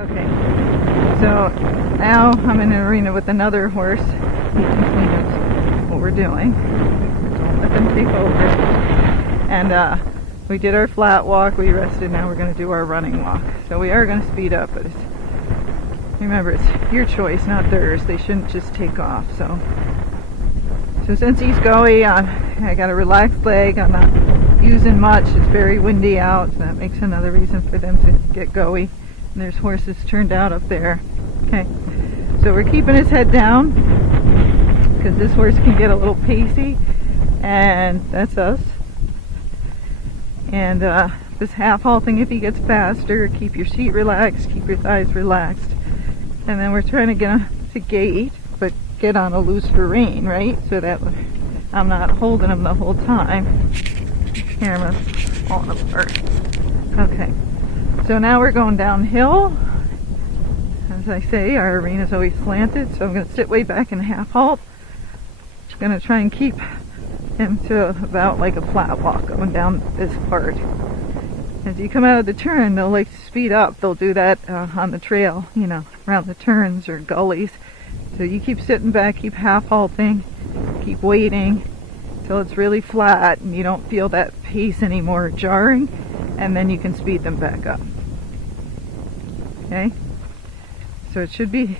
Okay, so now I'm in an arena with another horse. He thinks he knows what we're doing. Don't let them take over. And we did our flat walk, we rested, now we're going to do our running walk. So we are going to speed up, but remember, it's your choice, not theirs. They shouldn't just take off. So since he's going, I got a relaxed leg. I'm not using much. It's very windy out. So that makes another reason for them to get going. And there's horses turned out up there. Okay, so we're keeping his head down because this horse can get a little pacey, and that's us. And this half halting, if he gets faster, keep your seat relaxed, keep your thighs relaxed. And then we're trying to get him to gait, but get on a looser rein, right? So that I'm not holding him the whole time. Camera's falling apart. Okay, so now we're going downhill. As I say, our arena's always slanted, so I'm going to sit way back in half halt. I'm going to try and keep him to about like a flat walk going down this part. As you come out of the turn, they'll like to speed up. They'll do that on the trail, you know, around the turns or gullies. So you keep sitting back, keep half halting, keep waiting till it's really flat and you don't feel that pace anymore jarring, and then you can speed them back up. Okay? So it should be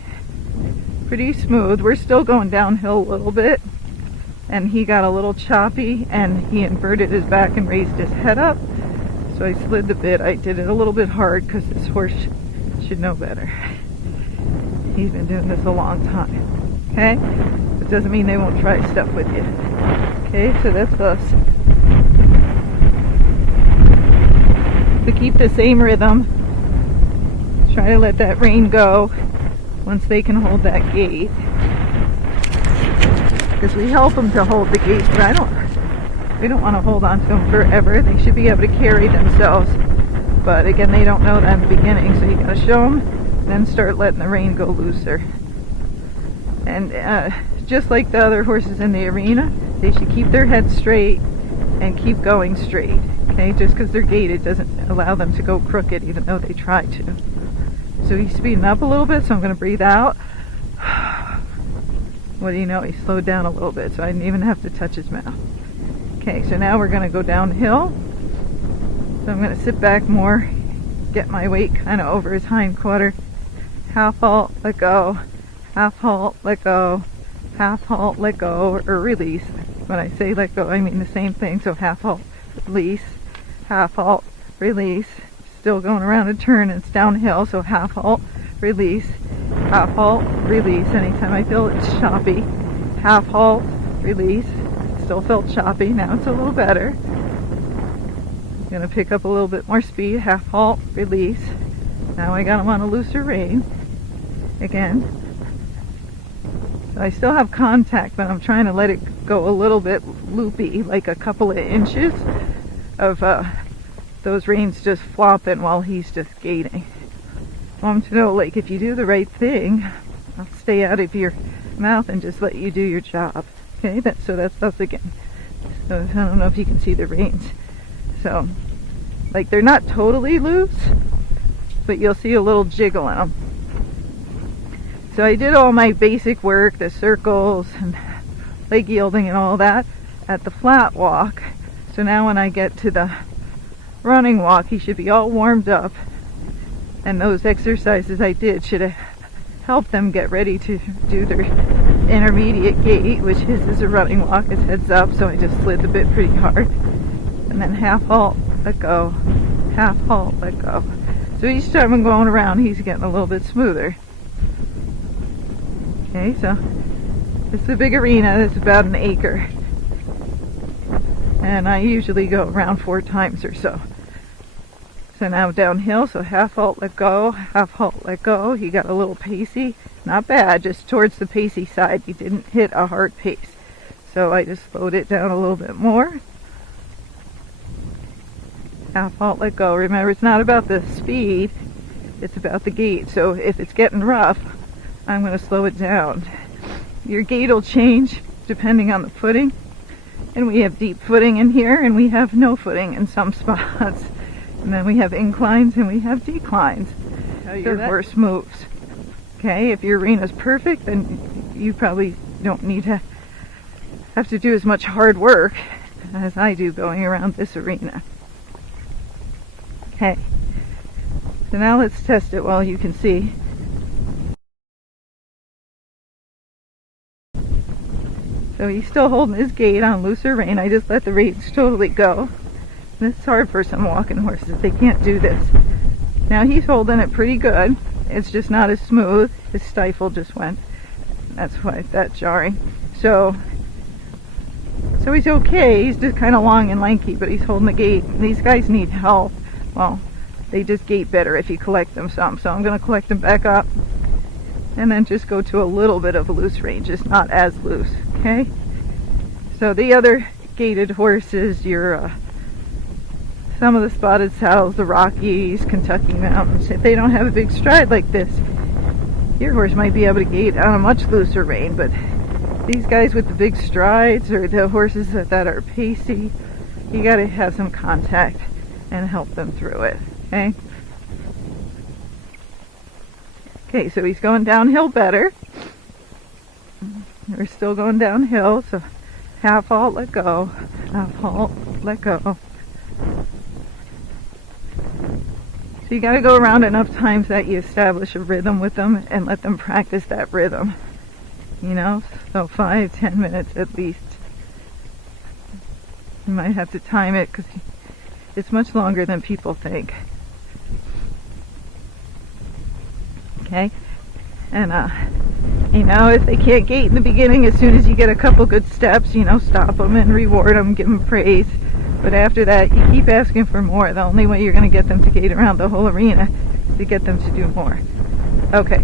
pretty smooth. We're still going downhill a little bit, and he got a little choppy and he inverted his back and raised his head up. So I slid the bit. I did it a little bit hard because this horse should know better. He's been doing this a long time. Okay? It doesn't mean they won't try stuff with you. Okay, so that's us. To keep the same rhythm, try to let that rein go once they can hold that gait. Because we help them to hold the gait, but we don't want to hold on to them forever. They should be able to carry themselves. But again, they don't know that in the beginning, so you gotta show them, then start letting the rein go looser. And just like the other horses in the arena, they should keep their head straight and keep going straight. Okay, just because they're gaited doesn't allow them to go crooked, even though they try to. So he's speeding up a little bit, so I'm going to breathe out. What do you know? He slowed down a little bit, so I didn't even have to touch his mouth. Okay, so now we're going to go downhill. So I'm going to sit back more, get my weight kind of over his hind quarter. Half halt, let go. Half halt, let go. Half halt, let go, or release. When I say let go, I mean the same thing. So half halt, release. Half halt, release. Still going around a turn, it's downhill, so half halt, release. Half halt, release. Anytime I feel it's choppy, half halt, release. Still felt choppy, now it's a little better. I'm going to pick up a little bit more speed. Half halt, release. Now I got him on a looser rein again. So I still have contact, but I'm trying to let it go a little bit loopy, like a couple of inches of those reins just flopping while he's just gaiting. I want him to know, like, if you do the right thing, I'll stay out of your mouth and just let you do your job. Okay, so that's us again. So I don't know if you can see the reins. So, like, they're not totally loose, but you'll see a little jiggle in them. So I did all my basic work, the circles and leg yielding and all that at the flat walk. So now when I get to the running walk, he should be all warmed up, and those exercises I did should have helped them get ready to do their intermediate gait, which is a running walk. His head's up, so I just slid the bit pretty hard. And then half halt, let go. Half halt, let go. So each time I'm going around, he's getting a little bit smoother. Okay, so it's a big arena. It's about an acre. And I usually go around 4 times or so. So now downhill, so half halt, let go, half halt, let go. He got a little pacey. Not bad, just towards the pacey side. He didn't hit a hard pace. So I just slowed it down a little bit more. Half halt, let go. Remember, it's not about the speed, it's about the gait. So if it's getting rough, I'm going to slow it down. Your gait will change depending on the footing. And we have deep footing in here, and we have no footing in some spots. And then we have inclines and we have declines. how your horse moves. Okay, if your arena's perfect, then you probably don't need to have to do as much hard work as I do going around this arena. Okay, so now let's test it while you can see. So he's still holding his gait on looser rein. I just let the reins totally go. This is hard for some walking horses. They can't do this. Now he's holding it pretty good. It's just not as smooth. His stifle just went. That's why that's jarring. So he's okay. He's just kind of long and lanky, but he's holding the gait. These guys need help. Well, they just gait better if you collect them some. So I'm going to collect them back up and then just go to a little bit of a loose rein, just not as loose. Okay? So the other gaited horses, your some of the spotted sows, the Rockies, Kentucky Mountains, if they don't have a big stride like this, your horse might be able to gait on a much looser rein. But these guys with the big strides, or the horses that are pacey, you got to have some contact and help them through it. Okay? Okay, so he's going downhill better. We're still going downhill, so half halt, let go. Half halt, let go. So you got to go around enough times that you establish a rhythm with them and let them practice that rhythm. You know, so 5-10 minutes at least. You might have to time it because it's much longer than people think. Okay, and you know, if they can't gait in the beginning, as soon as you get a couple good steps, you know, stop them and reward them, give them praise. But after that, you keep asking for more. The only way you're going to get them to gait around the whole arena is to get them to do more. Okay.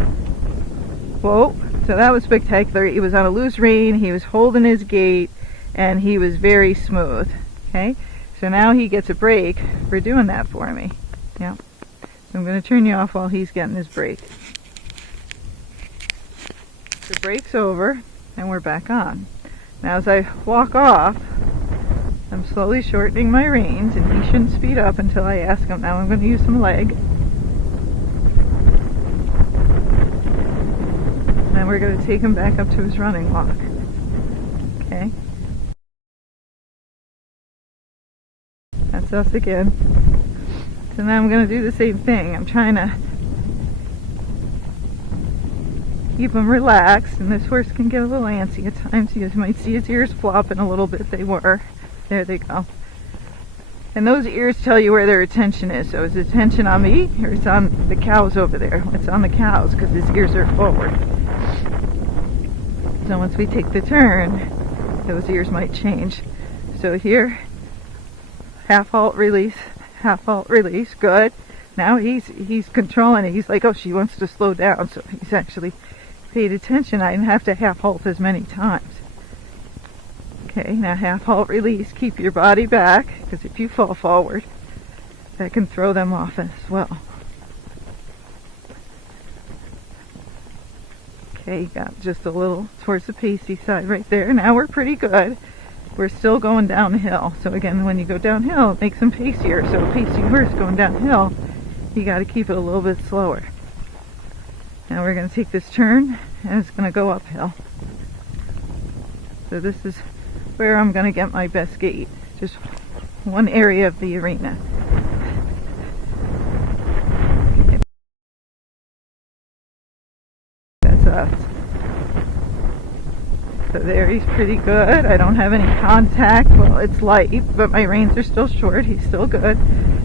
Whoa. So that was spectacular. He was on a loose rein. He was holding his gait, and he was very smooth. Okay. So now he gets a break for doing that for me. Yeah. So I'm going to turn you off while he's getting his break. The break's over, and we're back on. Now as I walk off, I'm slowly shortening my reins, and he shouldn't speed up until I ask him. Now I'm going to use some leg. And we're going to take him back up to his running walk. Okay? That's us again. So now I'm going to do the same thing. I'm trying to keep him relaxed, and this horse can get a little antsy at times. You might see his ears flopping a little bit. They were. There they go. And those ears tell you where their attention is. So is his attention on me, or it's on the cows over there? It's on the cows because his ears are forward. So once we take the turn, those ears might change. So here, half halt release, half halt release. Good. Now he's controlling it. He's like, oh, she wants to slow down. So he's actually paid attention. I didn't have to half halt as many times. Okay, now half halt release. Keep your body back, because if you fall forward, that can throw them off as well. Okay, you got just a little towards the pacey side right there. Now we're pretty good. We're still going downhill. So again, when you go downhill, it makes them pacier. So a pacey horse going downhill, you got to keep it a little bit slower. Now we're going to take this turn, and it's going to go uphill. So this is where I'm going to get my best gait. Just one area of the arena. Okay. That's us. So there, he's pretty good. I don't have any contact. Well, it's light, but my reins are still short. He's still good.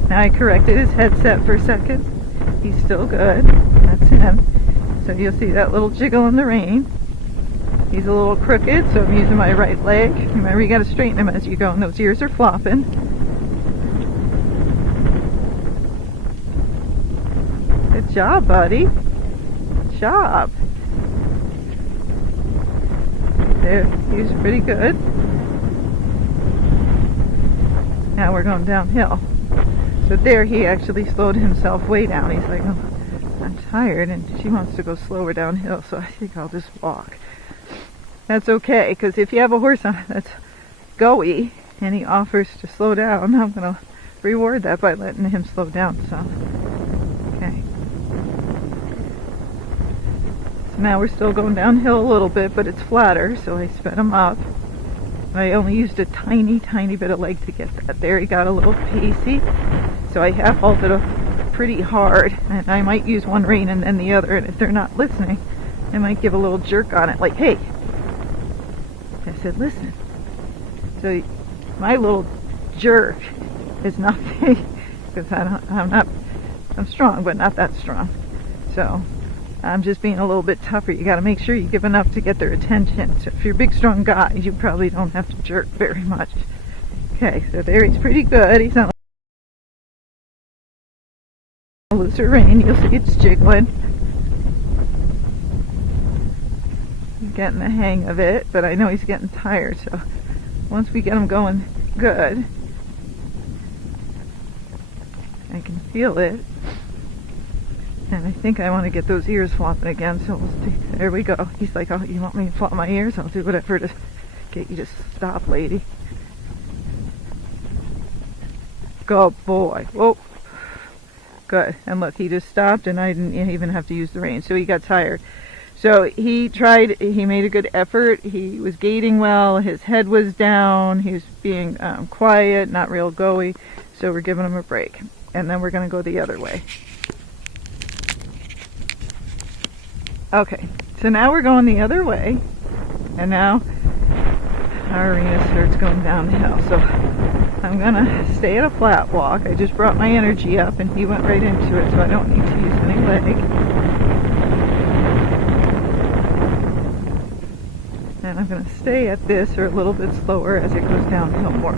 Now I corrected his headset for a second. He's still good. That's him. So you'll see that little jiggle in the rein. He's a little crooked, so I'm using my right leg. Remember, you got to straighten him as you go, and those ears are flopping. Good job, buddy. Good job. There, he's pretty good. Now we're going downhill. So there, he actually slowed himself way down. He's like, oh, I'm tired, and she wants to go slower downhill, so I think I'll just walk. That's okay, because if you have a horse that's go-y and he offers to slow down, I'm going to reward that by letting him slow down some. Okay. Now we're still going downhill a little bit, but it's flatter, so I sped him up. I only used a tiny bit of leg to get that. There he got a little pacey, so I half halted pretty hard, and I might use one rein and then the other, and if they're not listening, I might give a little jerk on it, like, hey. I said, listen. So my little jerk is nothing, because I'm strong, but not that strong. So I'm just being a little bit tougher. You got to make sure you give enough to get their attention. So if you're a big, strong guy, you probably don't have to jerk very much. Okay, so there he's pretty good. He's on a looser rein. You'll see it's jiggling. He's getting the hang of it, but I know he's getting tired. So once we get him going good, I can feel it. And I think I want to get those ears flopping again, so we'll see. There we go. He's like, oh, you want me to flop my ears? I'll do whatever to get you to stop, lady. Good boy. Whoa. Good. And look, he just stopped, and I didn't even have to use the rein, so he got tired. So he made a good effort. He was gaiting well. His head was down. He was being quiet, not real go-y. So we're giving him a break. And then we're going to go the other way. Okay, so now we're going the other way, and now our arena starts going downhill. So I'm gonna stay at a flat walk. I just brought my energy up, and he went right into it, so I don't need to use any leg. And I'm gonna stay at this or a little bit slower as it goes downhill more.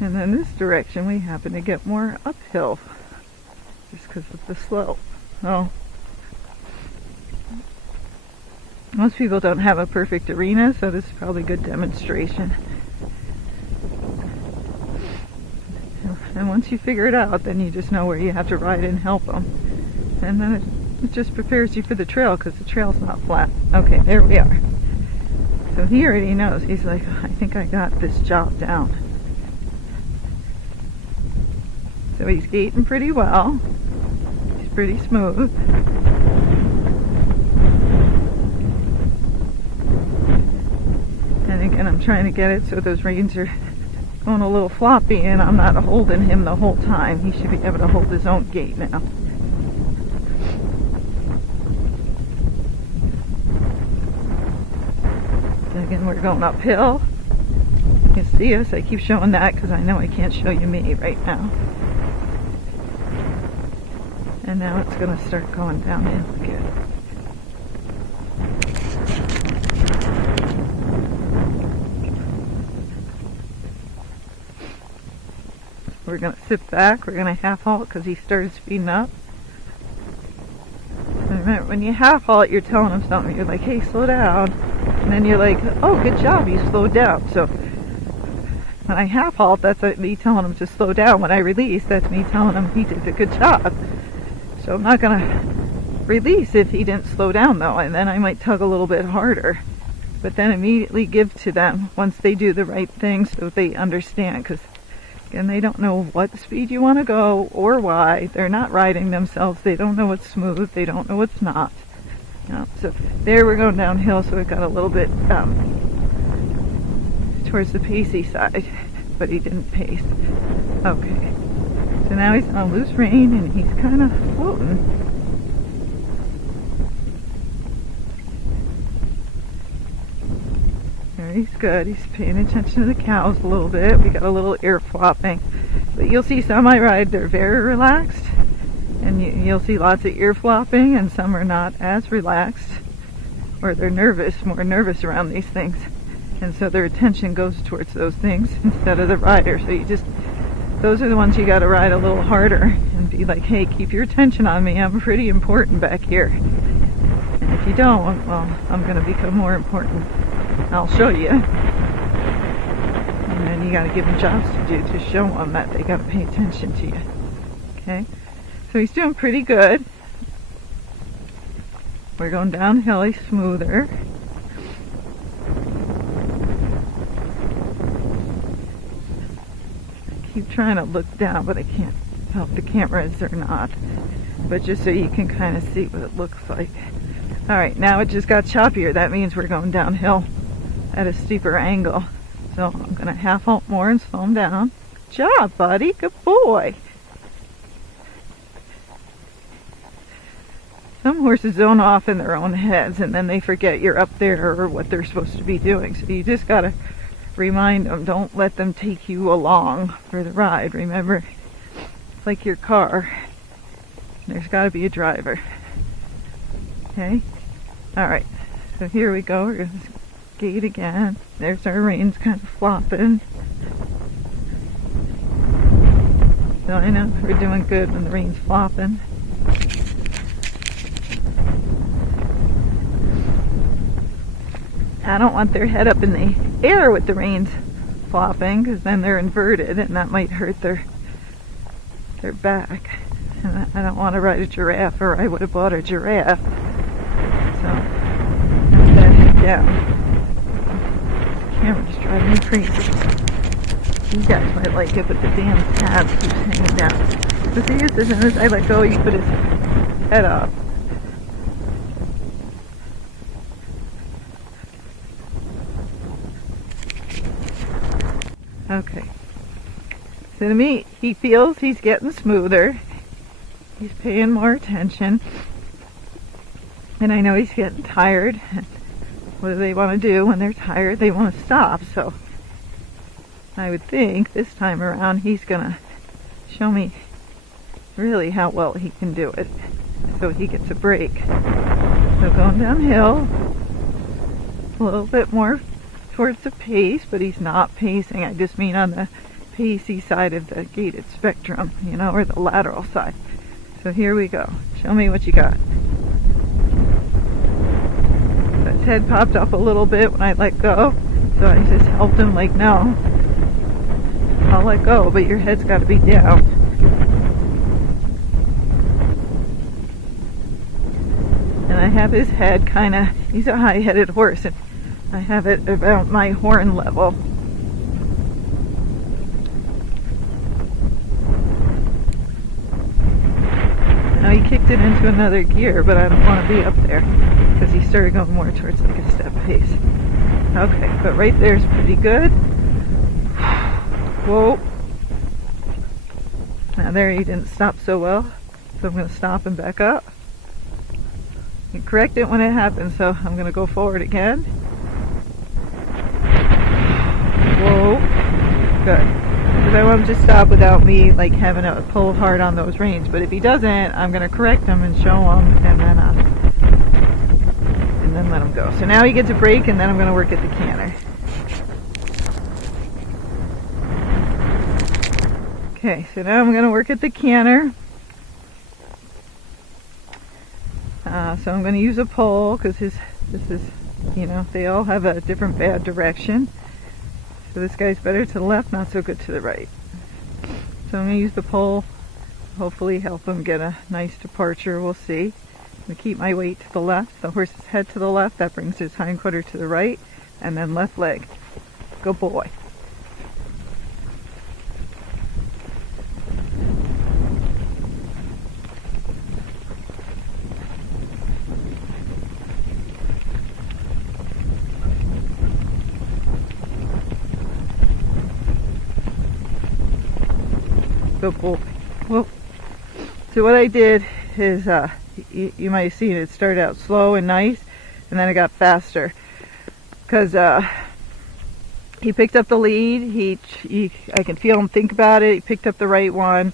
And then this direction we happen to get more uphill, just because of the slope. Oh, most people don't have a perfect arena, so this is probably a good demonstration. And once you figure it out, then you just know where you have to ride and help them. And then it just prepares you for the trail, because the trail's not flat. Okay, there we are. So he already knows. He's like, I think I got this job down. So he's gaiting pretty well. He's pretty smooth. And again, I'm trying to get it so those reins are going a little floppy, and I'm not holding him the whole time. He should be able to hold his own gait now. So again, we're going uphill. You can see us. I keep showing that because I know I can't show you me right now. And now it's going to start going downhill again. We're going to sit back. We're going to half halt because he started speeding up. And remember, when you half halt, you're telling him something. You're like, hey, slow down. And then you're like, oh, good job, you slowed down. So when I half halt, that's me telling him to slow down. When I release, that's me telling him he did a good job. So I'm not going to release if he didn't slow down, though, and then I might tug a little bit harder. But then immediately give to them once they do the right thing so they understand, because, again, they don't know what speed you want to go or why. They're not riding themselves. They don't know what's smooth. They don't know what's not. You know, so there we're going downhill, so it got a little bit towards the pacey side, but he didn't pace. Okay. So now he's on a loose rein, and he's kind of floating. There, he's good. He's paying attention to the cows a little bit. We got a little ear flopping. But you'll see some I ride, they're very relaxed. And you'll see lots of ear flopping, and some are not as relaxed. Or they're nervous, more nervous around these things. And so their attention goes towards those things instead of the rider. So you just... those are the ones you got to ride a little harder and be like, hey, keep your attention on me. I'm pretty important back here. And if you don't, well, I'm going to become more important. I'll show you. And then you got to give them jobs to do to show them that they got to pay attention to you. Okay? So he's doing pretty good. We're going downhill. He's smoother. Keep trying to look down, but I can't know if the cameras or not, but just so you can kind of see what it looks like. Alright, now it just got choppier. That means we're going downhill at a steeper angle. So I'm going to half halt more and slow him down. Good job, buddy. Good boy. Some horses zone off in their own heads and then they forget you're up there or what they're supposed to be doing. So you just got to remind them, don't let them take you along for the ride. Remember, it's like your car. There's got to be a driver. Okay? Alright, so here we go. We're going to gate again. There's our reins kind of flopping. So I know we're doing good when the reins flopping. I don't want their head up in the air with the reins flopping, because then they're inverted and that might hurt their back. And I don't want to ride a giraffe, or I would have bought a giraffe. So, have that head down. The camera's driving me crazy. You guys might like it, but the damn tab keeps hanging down. So see, as soon as I let go, you put his head up. Okay. So to me, he feels he's getting smoother. He's paying more attention. And I know he's getting tired. What do they want to do when they're tired? They want to stop. So I would think this time around he's going to show me really how well he can do it. So he gets a break. So going downhill, a little bit more towards the pace, but he's not pacing. I just mean on the pacey side of the gaited spectrum, you know, or the lateral side. So here we go. Show me what you got. His head popped up a little bit when I let go, so I just helped him like, no, I'll let go, but your head's got to be down. And I have his head kind of, he's a high-headed horse, and I have it about my horn level. Now he kicked it into another gear, but I don't want to be up there because he started going more towards like a step pace. Okay, but right there is pretty good. Whoa. Now there he didn't stop so well, so I'm going to stop and back up. You correct it when it happens, so I'm going to go forward again. Whoa. Good. Because I want him to stop without me like having to pull hard on those reins. But if he doesn't, I'm going to correct him and show him, and then let him go. So now he gets a break, and then I'm going to work at the canter. Okay, so now I'm going to work at the canter. So I'm going to use a pole because this is, you know, they all have a different bad direction. So this guy's better to the left, not so good to the right. So I'm going to use the pole, hopefully help him get a nice departure. We'll see. I'm going to keep my weight to the left, the horse's head to the left, that brings his hindquarter to the right, and then left leg. Good boy. Good boy. Whoa. So what I did is, you might have seen it started out slow and nice, and then it got faster. Because he picked up the lead, I can feel him think about it, he picked up the right one,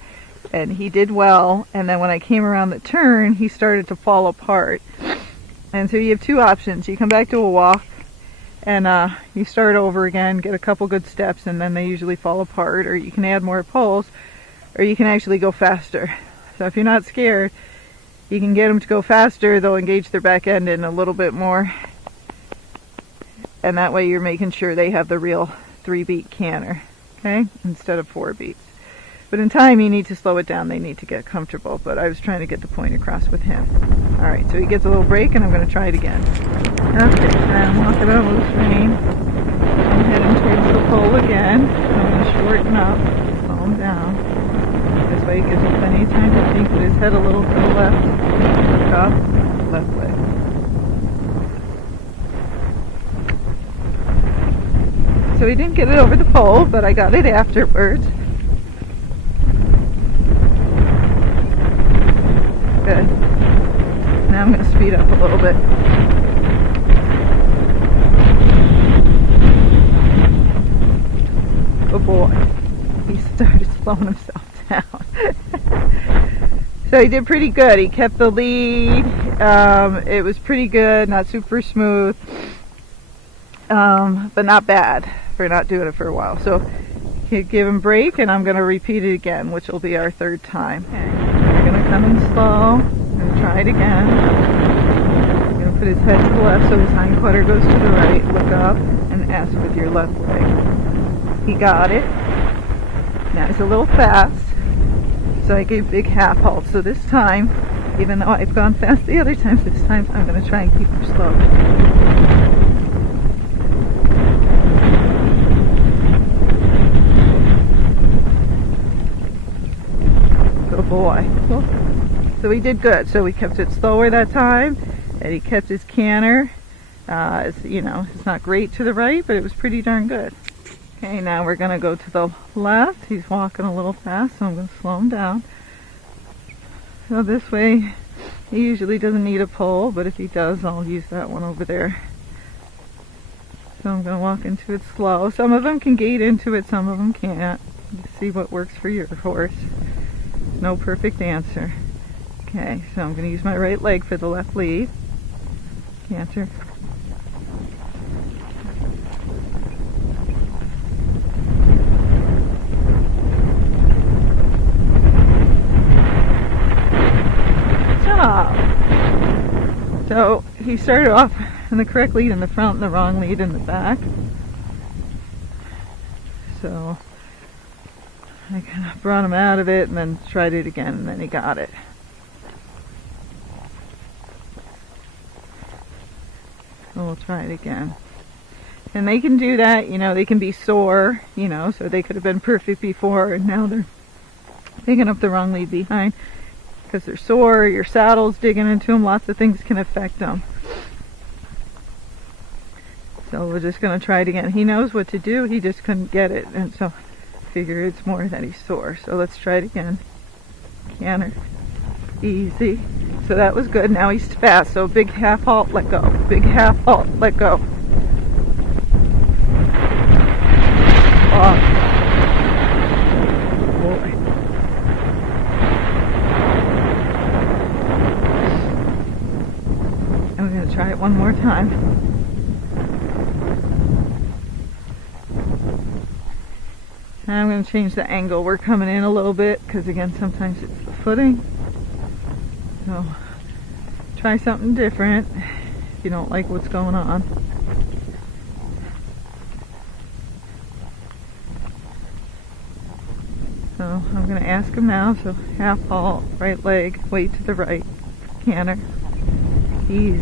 and he did well. And then when I came around the turn, he started to fall apart. And so you have two options. You come back to a walk, and you start over again, get a couple good steps, and then they usually fall apart. Or you can add more poles, or you can actually go faster. So if you're not scared, you can get them to go faster. They'll engage their back end in a little bit more, and that way you're making sure they have the real 3-beat canter, okay, instead of 4 beats. But in time you need to slow it down. They need to get comfortable, but I was trying to get the point across with him. Alright, so he gets a little break, and I'm going to try it again. Okay, so I'm walking on loose rein. I'm heading towards the pole again. I'm going to shorten up, slow him down. this way. It gives him plenty of time to think. Put his head a little to the left. Look up. Left leg. So he didn't get it over the pole, but I got it afterwards. Good. Now I'm going to speed up a little bit. Good boy. He started slowing himself down. So he did pretty good. He kept the lead. It was pretty good, not super smooth, but not bad for not doing it for a while. So you give him a break, and I'm going to repeat it again, which will be our third time. Okay. We're going to come in slow. We're going to try it again. We're going to put his head to the left so his hind quarter goes to the right. Look up and ask with your left leg. He got it. Now he's a little fast, so I gave big half halt. So this time, even though I've gone fast the other times, this time I'm going to try and keep him slow. Good boy. Cool. So he did good. So we kept it slower that time, and he kept his canter. It's not great to the right, but it was pretty darn good. Okay, now we're going to go to the left. He's walking a little fast, so I'm going to slow him down. So this way, he usually doesn't need a pole, but if he does, I'll use that one over there. So I'm going to walk into it slow. Some of them can gate into it, some of them can't. You see what works for your horse. No perfect answer. Okay, so I'm going to use my right leg for the left lead. Canter. So he started off in the correct lead in the front and the wrong lead in the back. So I kind of brought him out of it and then tried it again, and then he got it. So we'll try it again. And they can do that, they can be sore, so they could have been perfect before, and now they're picking up the wrong lead behind. Because they're sore, your saddle's digging into them, lots of things can affect them. So we're just going to try it again. He knows what to do, he just couldn't get it, and so I figure it's more that he's sore. So let's try it again. Canter. Easy. So that was good. Now he's fast. So big half halt, let go. Big half halt, let go. Off. Boy. I'm going to try it one more time. And I'm going to change the angle. We're coming in a little bit because, again, sometimes it's the footing. So try something different if you don't like what's going on. So I'm going to ask him now. So half halt, right leg, weight to the right, canter. Easy.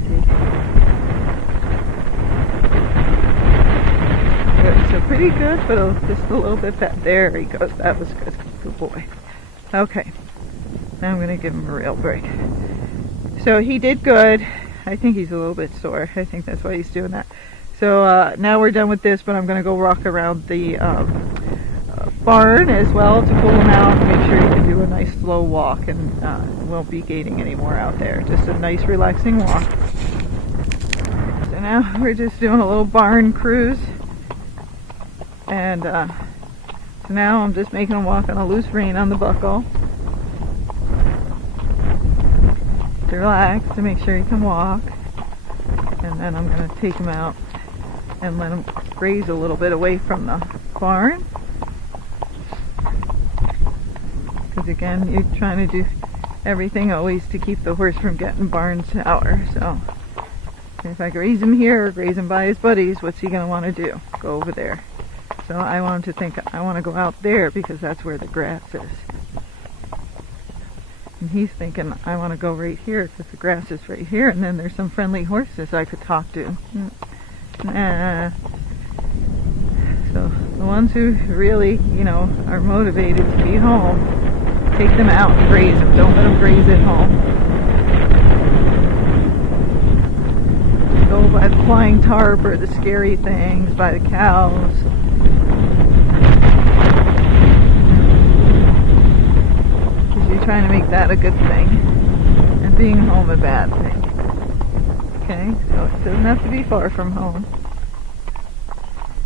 Good. So pretty good, but just a little bit fat. There he goes. That was good. Good boy. Okay. Now I'm going to give him a real break. So he did good. I think he's a little bit sore. I think that's why he's doing that. So now we're done with this, but I'm going to go walk around the barn as well to pull him out and make sure he can do a nice slow walk, and won't be gating anymore out there. Just a nice relaxing walk. So now we're just doing a little barn cruise, and so now I'm just making him walk on a loose rein on the buckle to relax, to make sure he can walk, and then I'm going to take him out and let him graze a little bit away from the barn. Because again, you're trying to do everything always to keep the horse from getting barn sour. So if I graze him here or graze him by his buddies, what's he going to want to do? Go over there. So I want him to think, I want to go out there because that's where the grass is. And he's thinking, I want to go right here because the grass is right here, and then there's some friendly horses I could talk to. Nah. So the ones who really, are motivated to be home Take them out and graze them. Don't let them graze at home. Go by the flying tarp or the scary things, by the cows. Because you're trying to make that a good thing. And being home a bad thing. Okay, so it doesn't have to be far from home.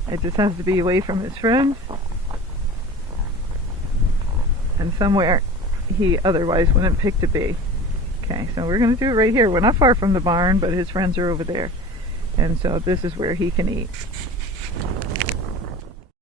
It just has to be away from his friends. And somewhere he otherwise wouldn't pick to be. Okay, so we're going to do it right here. We're not far from the barn, but his friends are over there. And so this is where he can eat.